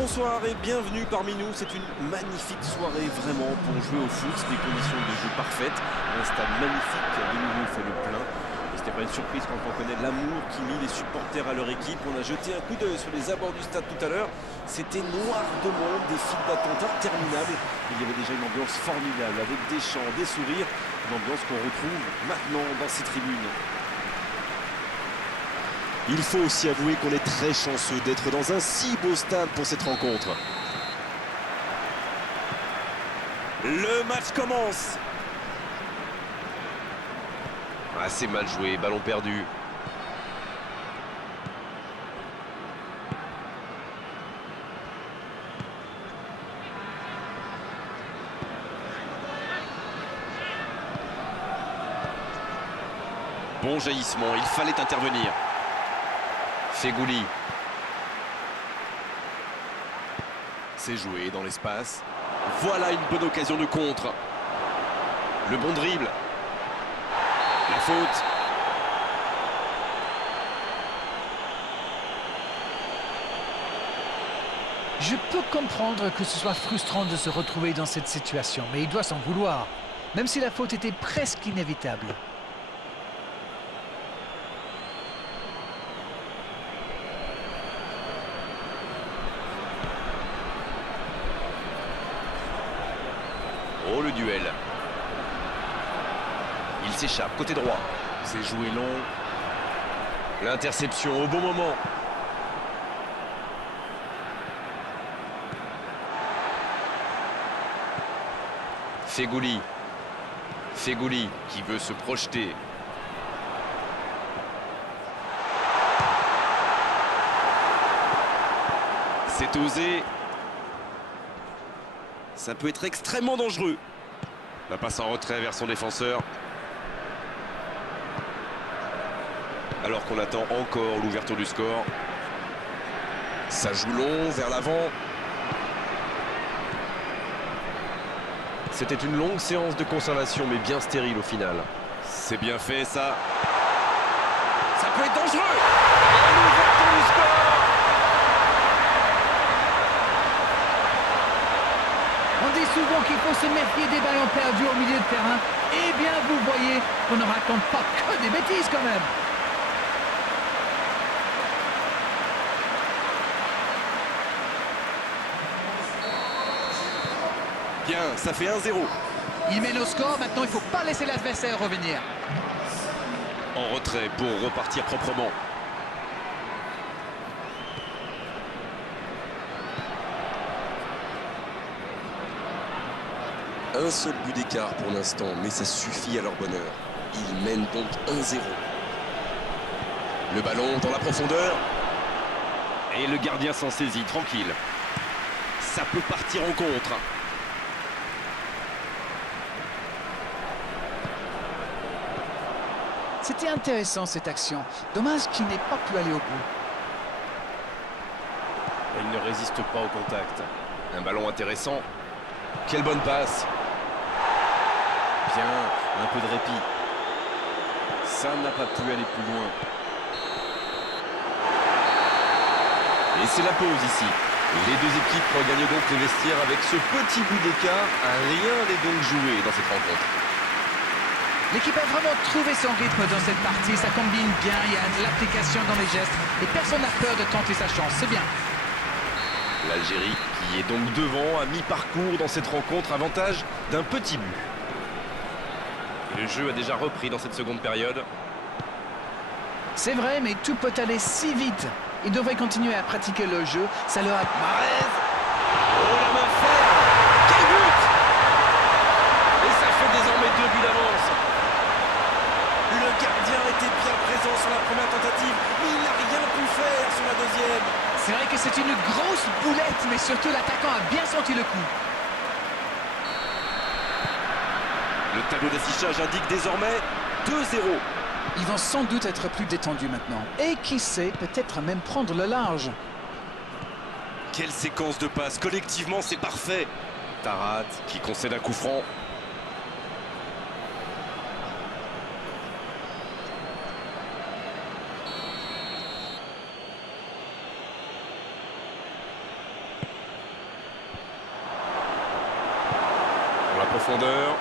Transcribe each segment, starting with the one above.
Bonsoir et bienvenue parmi nous. C'est une magnifique soirée vraiment pour jouer au foot. Des conditions de jeu parfaites. Un stade magnifique de nouveau fait le plein. Et c'était pas une surprise quand on connaît l'amour qui lie les supporters à leur équipe. On a jeté un coup d'œil sur les abords du stade tout à l'heure. C'était noir de monde, des files d'attente interminables. Il y avait déjà une ambiance formidable avec des chants, des sourires. Une ambiance qu'on retrouve maintenant dans ces tribunes. Il faut aussi avouer qu'on est très chanceux d'être dans un si beau stade pour cette rencontre. Le match commence. Assez mal joué, ballon perdu. Bon jaillissement, il fallait intervenir. Fegouli. C'est joué dans l'espace. Voilà une bonne occasion de contre. Le bon dribble. La faute. Je peux comprendre que ce soit frustrant de se retrouver dans cette situation, mais il doit s'en vouloir, même si la faute était presque inévitable. Oh, le duel. Il s'échappe, côté droit. C'est joué long. L'interception au bon moment. Fegouli. Fegouli qui veut se projeter. C'est osé. Ça peut être extrêmement dangereux. La passe en retrait vers son défenseur. Alors qu'on attend encore l'ouverture du score. Ça joue long vers l'avant. C'était une longue séance de conservation, mais bien stérile au final. C'est bien fait, ça. Ça peut être dangereux. Et l'ouverture du score. On dit souvent qu'il faut se méfier des ballons perdus au milieu de terrain. Eh bien, vous voyez, on ne raconte pas que des bêtises quand même. Bien, ça fait 1-0. Il mène au score, maintenant il ne faut pas laisser l'adversaire revenir. En retrait pour repartir proprement. Un seul but d'écart pour l'instant, mais ça suffit à leur bonheur. Ils mènent donc 1-0. Le ballon dans la profondeur. Et le gardien s'en saisit, tranquille. Ça peut partir en contre. C'était intéressant cette action. Dommage qu'il n'ait pas pu aller au bout. Et il ne résiste pas au contact. Un ballon intéressant. Quelle bonne passe. Bien, un peu de répit. Ça n'a pas pu aller plus loin. Et c'est la pause ici. Les deux équipes regagnent donc les vestiaires avec ce petit bout d'écart. Rien n'est donc joué dans cette rencontre. L'équipe a vraiment trouvé son rythme dans cette partie. Ça combine bien, il y a de l'application dans les gestes. Et personne n'a peur de tenter sa chance, c'est bien. L'Algérie qui est donc devant à mi-parcours dans cette rencontre, avantage d'un petit but. Et le jeu a déjà repris dans cette seconde période. C'est vrai, mais tout peut aller si vite. Ils devraient continuer à pratiquer le jeu. Ça leur a... Mahrez. Oh, la main ferme. Quel but. Et ça fait désormais 2 buts d'avance. Le gardien était bien présent sur la première tentative, mais il n'a rien pu faire sur la deuxième. C'est vrai que c'est une grosse boulette, mais surtout l'attaquant a bien senti le coup. Le tableau d'affichage indique désormais 2-0. Ils vont sans doute être plus détendus maintenant. Et qui sait, peut-être même prendre le large. Quelle séquence de passes. Collectivement, c'est parfait. Tarat qui concède un coup franc. profondeur.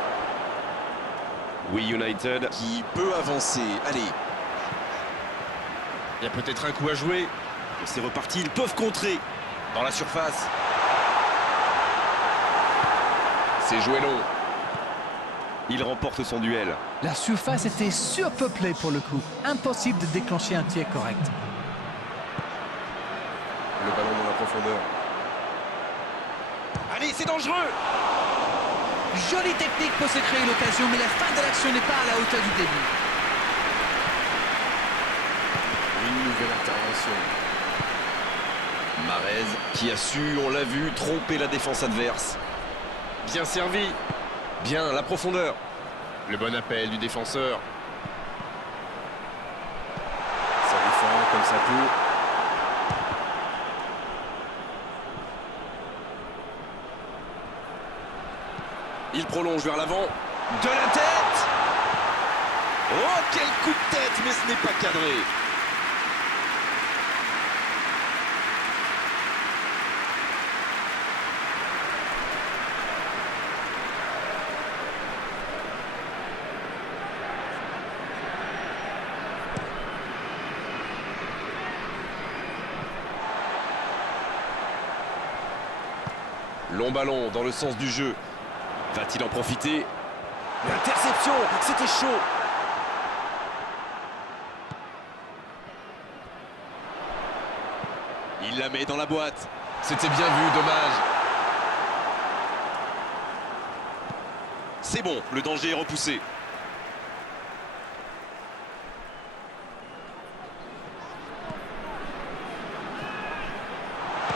Oui, United. Qui peut avancer. Allez. Il y a peut-être un coup à jouer. C'est reparti. Ils peuvent contrer. Dans la surface. C'est joué long. Il remporte son duel. La surface était surpeuplée pour le coup. Impossible de déclencher un tir correct. Le ballon dans la profondeur. Allez, c'est dangereux. Jolie technique pour se créer l'occasion, mais la fin de l'action n'est pas à la hauteur du début. Une nouvelle intervention. Marez qui a su, on l'a vu, tromper la défense adverse. Bien servi. Bien, la profondeur. Le bon appel du défenseur. Ça défend comme ça peut. Il prolonge vers l'avant. De la tête. Oh, quel coup de tête, mais ce n'est pas cadré. Long ballon dans le sens du jeu. Va-t-il en profiter? L'interception, c'était chaud. Il la met dans la boîte. C'était bien vu, dommage. C'est bon, le danger est repoussé.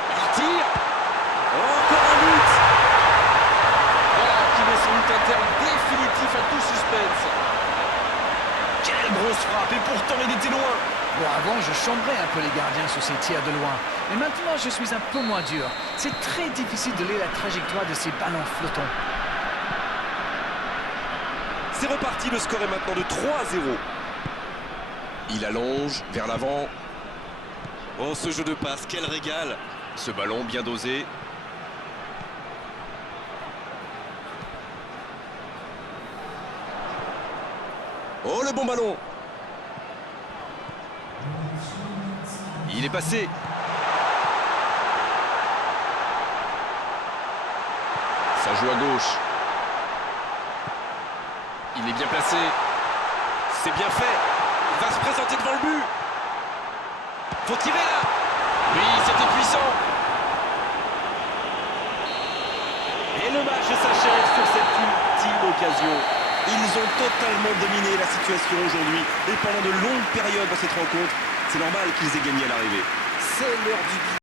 Il tire. Encore un but. Voilà qui met son but à terme définitif à tout suspense. Quelle grosse frappe, et pourtant il était loin. Bon, avant, je chambrais un peu les gardiens sur ces tirs de loin. Mais maintenant, je suis un peu moins dur. C'est très difficile de lire la trajectoire de ces ballons flottants. C'est reparti, le score est maintenant de 3-0. Il allonge vers l'avant. Oh, ce jeu de passe, quel régal. Ce ballon bien dosé. Oh, le bon ballon. Il est passé. Ça joue à gauche. Il est bien placé. C'est bien fait. Il va se présenter devant le but. Faut tirer là. Oui, c'était puissant. Et le match s'achève sur cette ultime occasion. Ils ont totalement dominé la situation aujourd'hui. Et pendant de longues périodes dans cette rencontre, c'est normal qu'ils aient gagné à l'arrivée. C'est l'heure du